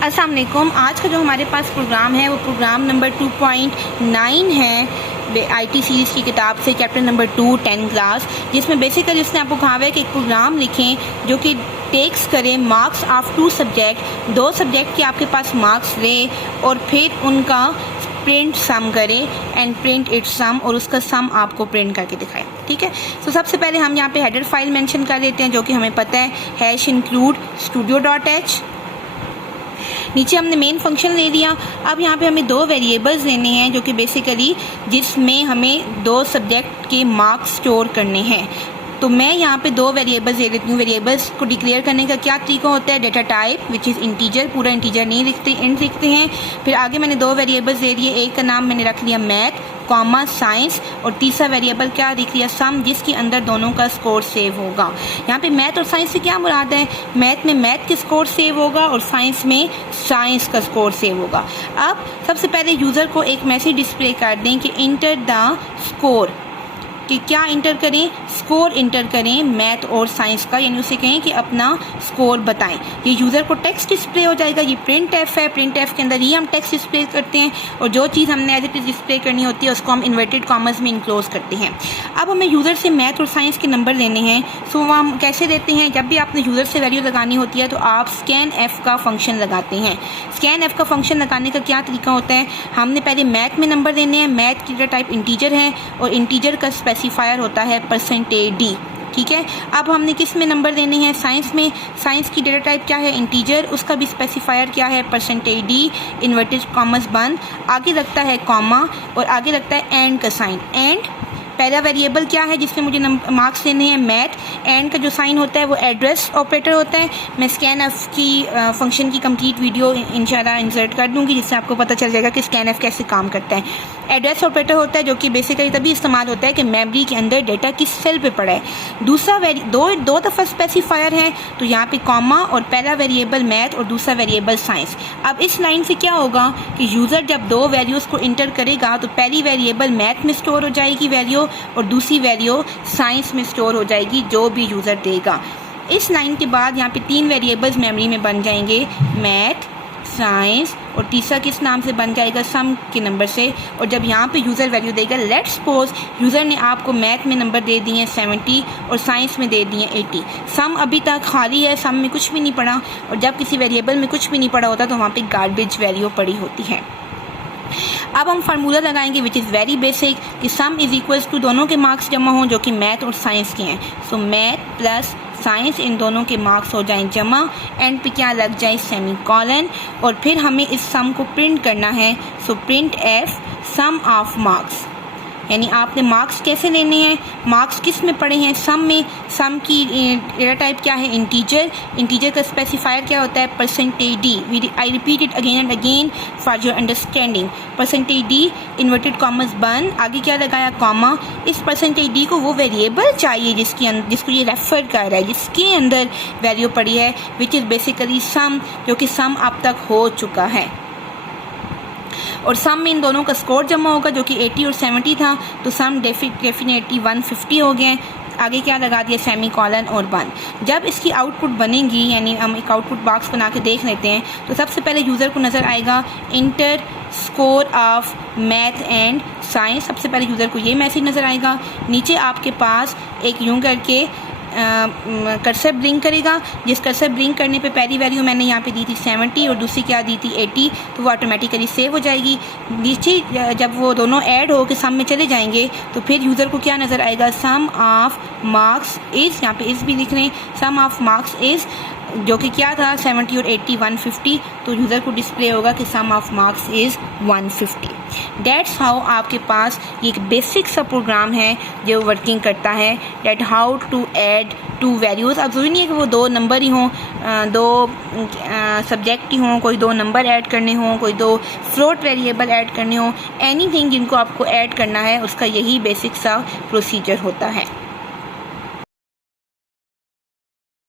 अस्सलाम वालेकुम। आज का जो हमारे पास प्रोग्राम है वो प्रोग्राम नंबर 2.9 है आईटी सीरीज़ की किताब से, चैप्टर नंबर 2 10 क्लास, जिसमें बेसिकली उसने आपको कहा है कि एक प्रोग्राम लिखें जो कि टेक्स करें मार्क्स ऑफ 2 सब्जेक्ट, 2 सब्जेक्ट के आपके पास मार्क्स लें और फिर उनका प्रिंट सम करें एंड प्रिंट इट सम, और उसका सम आपको प्रिंट करके दिखाएं। ठीक है, तो सबसे पहले हम यहाँ पे हेडर फाइल मेंशन कर देते हैं जो कि हमें पता है #include studio.h। नीचे हमने मेन फंक्शन ले लिया। अब यहाँ पे हमें 2 वेरिएबल्स लेने हैं जो कि बेसिकली जिसमें हमें 2 सब्जेक्ट के मार्क्स स्टोर करने हैं। तो मैं यहाँ पे 2 वेरिएबल्स ले लेती हूँ। वेरिएबल्स को डिक्लेयर करने का क्या तरीका होता है, data type which is integer, पूरा इंटीजर नहीं लिखते, इंट लिखते हैं। फिर आगे मैंने 2 वेरिएबल्स ले लिए, एक का नाम मैंने रख लिया मैथ कॉमा साइंस, और तीसरा वेरिएबल क्या लिख लिया सम, जिसके अंदर दोनों का स्कोर सेव होगा। यहाँ पे मैथ और साइंस से क्या मुराद है, मैथ में मैथ का स्कोर सेव होगा और साइंस में साइंस का स्कोर सेव होगा। अब सबसे पहले यूज़र को एक मैसेज डिस्प्ले कर दें कि इंटर द स्कोर, कि क्या इंटर करें, स्कोर इंटर करें मैथ और साइंस का, यानी उसे कहें कि अपना स्कोर बताएं। ये यूज़र को टेक्स्ट डिस्प्ले हो जाएगा। ये प्रिंट एफ है, प्रिंट एफ के अंदर ही हम टेक्स्ट डिस्प्ले करते हैं और जो चीज़ हमने एज इट इज डिस्प्ले करनी होती है उसको हम इन्वर्टेड कॉमर्स में इनक्लोज करते हैं। अब हमें यूज़र से मैथ और साइंस के नंबर लेने हैं। सो हम कैसे देते हैं, जब भी आपने यूज़र से वैल्यू लगानी होती है तो आप स्कैन एफ का फंक्शन लगाते हैं। स्कैन एफ का फंक्शन लगाने का क्या तरीका होता है, हमने पहले मैथ में नंबर देने हैं। मैथ की डेटा टाइप इंटीजर है और इंटीजर का स्पेसिफायर होता है %d। ठीक है, अब हमने किस में नंबर देने हैं, साइंस में। साइंस की डेटा टाइप क्या है, इंटीजर, उसका भी स्पेसिफायर क्या है, %d, इन्वर्टेड कॉमर्स बंद, आगे लगता है कॉमा और आगे लगता है एंड का साइन। एंड पहला वेरिएबल क्या है जिसमें मुझे मार्क्स लेने हैं, मैथ। एंड का जो साइन होता है वो एड्रेस ऑपरेटर होता है। मैं स्कैन एफ की फंक्शन की कंप्लीट वीडियो इंशाल्लाह इंसर्ट कर दूंगी जिससे आपको पता चल जाएगा कि स्कैन एफ कैसे काम करता है। एड्रेस ऑपरेटर होता है जो कि बेसिकली तभी इस्तेमाल होता है कि मेमोरी के अंदर डेटा किस सेल पे पड़ा है। दूसरा दो दफ़ा स्पेसिफायर है, तो यहाँ पे कॉमा और पहला वेरिएबल मैथ और दूसरा वेरिएबल साइंस। अब इस लाइन से क्या होगा कि यूज़र जब 2 वैल्यूज़ को इंटर करेगा तो पहली वेरिएबल मैथ में स्टोर हो जाएगी वैल्यू और दूसरी वैल्यू साइंस में स्टोर हो जाएगी जो भी यूज़र देगा। इस लाइन के बाद यहाँ पे 3 वेरिएबल्स मेमोरी में बन जाएंगे, मैथ, साइंस, और तीसरा किस नाम से बन जाएगा, सम के नंबर से। और जब यहाँ पे यूज़र वैल्यू देगा, लेट्स सपोज यूज़र ने आपको मैथ में नंबर दे दिए 70 और साइंस में दे दिए 80। सम अभी तक खाली है, सम में कुछ भी नहीं पड़ा, और जब किसी वेरिएबल में कुछ भी नहीं पड़ा होता तो वहाँ पे गार्बेज वैल्यू पड़ी होती है। अब हम फार्मूला लगाएंगे विच इज़ वेरी बेसिक, कि सम इज़ इक्वल्स टू दोनों के मार्क्स जमा हों जो कि मैथ और साइंस के हैं। सो मैथ प्लस साइंस, इन दोनों के मार्क्स हो जाएं जमा, एंड पे क्या लग जाए सेमीकोलन, और फिर हमें इस सम को प्रिंट करना है। So print f sum of marks, यानी आपने मार्क्स कैसे लेने हैं, मार्क्स किस में पड़े हैं, सम में। सम की डेटा टाइप क्या है, इंटीजर। इंटीजर का स्पेसिफायर क्या होता है, %d। I repeat it again and again for your understanding. %d, inverted commas बंद, आगे क्या लगाया कॉमा। इस %d को वो वेरिएबल चाहिए जिसको ये रेफर कर रहा है, जिसके अंदर वैल्यू पड़ी है, विच इज़ बेसिकली सम, जो कि सम अब तक हो चुका है। और सम में इन दोनों का स्कोर जमा होगा जो कि 80 और 70 था, तो सम डेफिनेटली 150 हो गए। आगे क्या लगा दिया, सेमीकोलन और बंद। जब इसकी आउटपुट बनेगी, यानी हम एक आउटपुट बॉक्स बना के देख लेते हैं, तो सबसे पहले यूज़र को नज़र आएगा inter score of math and science. सबसे पहले यूज़र को ये मैसेज नज़र आएगा। नीचे आपके पास एक यूँ करके कर्सर ब्लिंक करेगा, जिस कर्सर ब्लिंक करने पे पहली वैल्यू मैंने यहाँ पे दी थी 70 और दूसरी क्या दी थी 80, तो वो ऑटोमेटिकली सेव हो जाएगी। नीचे जब वो दोनों ऐड हो के सम में चले जाएंगे तो फिर यूज़र को क्या नज़र आएगा, सम ऑफ मार्क्स इज़, यहाँ पे इज़ भी लिख रहे हैं, सम ऑफ मार्क्स इज़, जो कि क्या था 70 और 80 150, तो यूज़र को डिस्प्ले होगा कि sum of marks is 150। That's how आपके पास ये एक बेसिक सा प्रोग्राम है जो वर्किंग करता है, that how to add 2 values. अब ज़रूरी नहीं है कि वो 2 नंबर ही हों, 2 सब्जेक्ट ही हों, कोई 2 नंबर ऐड करने हों, कोई 2 फ्लोट वेरिएबल ऐड करने हों, एनीथिंग जिनको आपको ऐड करना है उसका यही बेसिक सा प्रोसीजर होता है।